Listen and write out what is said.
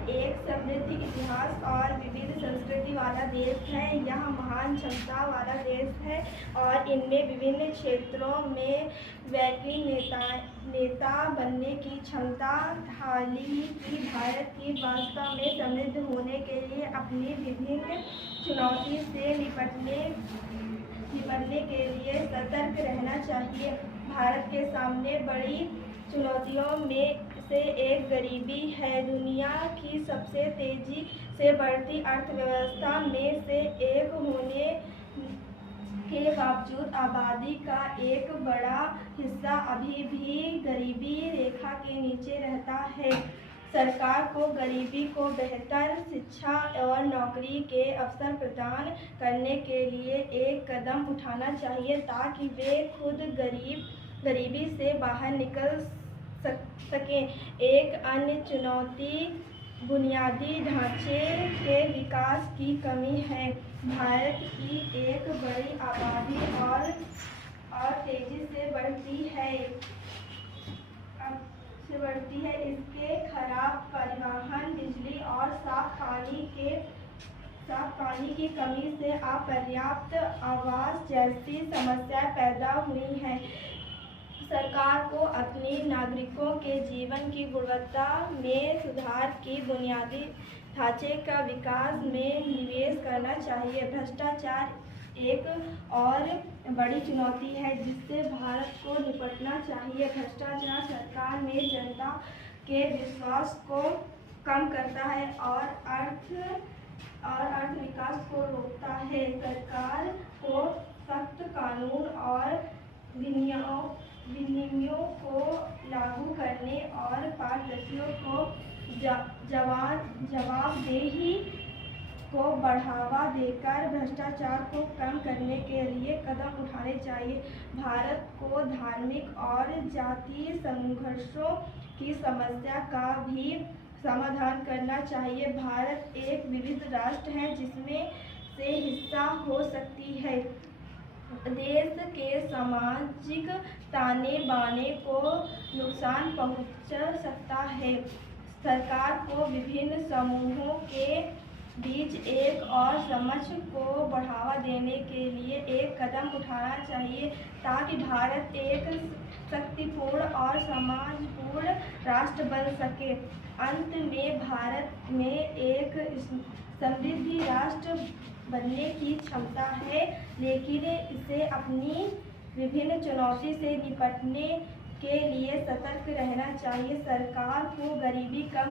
भारत एक समृद्ध इतिहास और विविध संस्कृति वाला देश है। यह महान क्षमता वाला देश है और इनमें विभिन्न क्षेत्रों में वैज्ञानिक नेता बनने की क्षमता। हाल ही की भारत की वास्तव में समृद्ध होने के लिए अपनी विभिन्न चुनौती से निपटने के लिए सतर्क रहना चाहिए। भारत के सामने बड़ी चुनौतियों में से एक गरीबी है। दुनिया की सबसे तेजी से बढ़ती अर्थव्यवस्था में से एक होने के बावजूद आबादी का एक बड़ा हिस्सा अभी भी गरीबी रेखा के नीचे रहता है। सरकार को गरीबी को बेहतर शिक्षा और नौकरी के अवसर प्रदान करने के लिए एक कदम उठाना चाहिए ताकि वे खुद गरीबी से बाहर निकल सकें। एक अन्य चुनौती बुनियादी ढांचे के विकास की कमी है। भारत की एक बड़ी आबादी और तेजी से बढ़ती है। इसके खराब परिवहन, बिजली और साफ पानी की कमी से अपर्याप्त आवास जैसी समस्याएं पैदा हुई हैं। सरकार को अपने नागरिकों के जीवन की गुणवत्ता में सुधार की बुनियादी ढांचे का विकास में निवेश करना चाहिए। भ्रष्टाचार एक और बड़ी चुनौती है जिससे भारत को निपटना चाहिए। भ्रष्टाचार सरकार में जनता के विश्वास को कम करता है और अर्थ विकास को रोकता है। सरकार को सख्त कानून और विनियमों को लागू करने और पारदर्शिता को जवाबदेही को बढ़ावा देकर भ्रष्टाचार को कम करने के लिए कदम उठाने चाहिए। भारत को धार्मिक और जातीय संघर्षों की समस्या का भी समाधान करना चाहिए। भारत एक विविध राष्ट्र है जिसमें से हिंसा हो सकती है। देश के सामाजिक ताने बाने को नुकसान पहुंच सकता है। सरकार को विभिन्न समूहों के बीच एक और समझ को बढ़ावा देने के लिए एक कदम उठाना चाहिए ताकि भारत एक शक्तिपूर्ण और समाजपूर्ण राष्ट्र बन सके। अंत में भारत में एक समृद्ध राष्ट्र बनने की क्षमता है, लेकिन इसे अपनी विभिन्न चुनौती से निपटने के लिए सतर्क रहना चाहिए। सरकार को गरीबी कम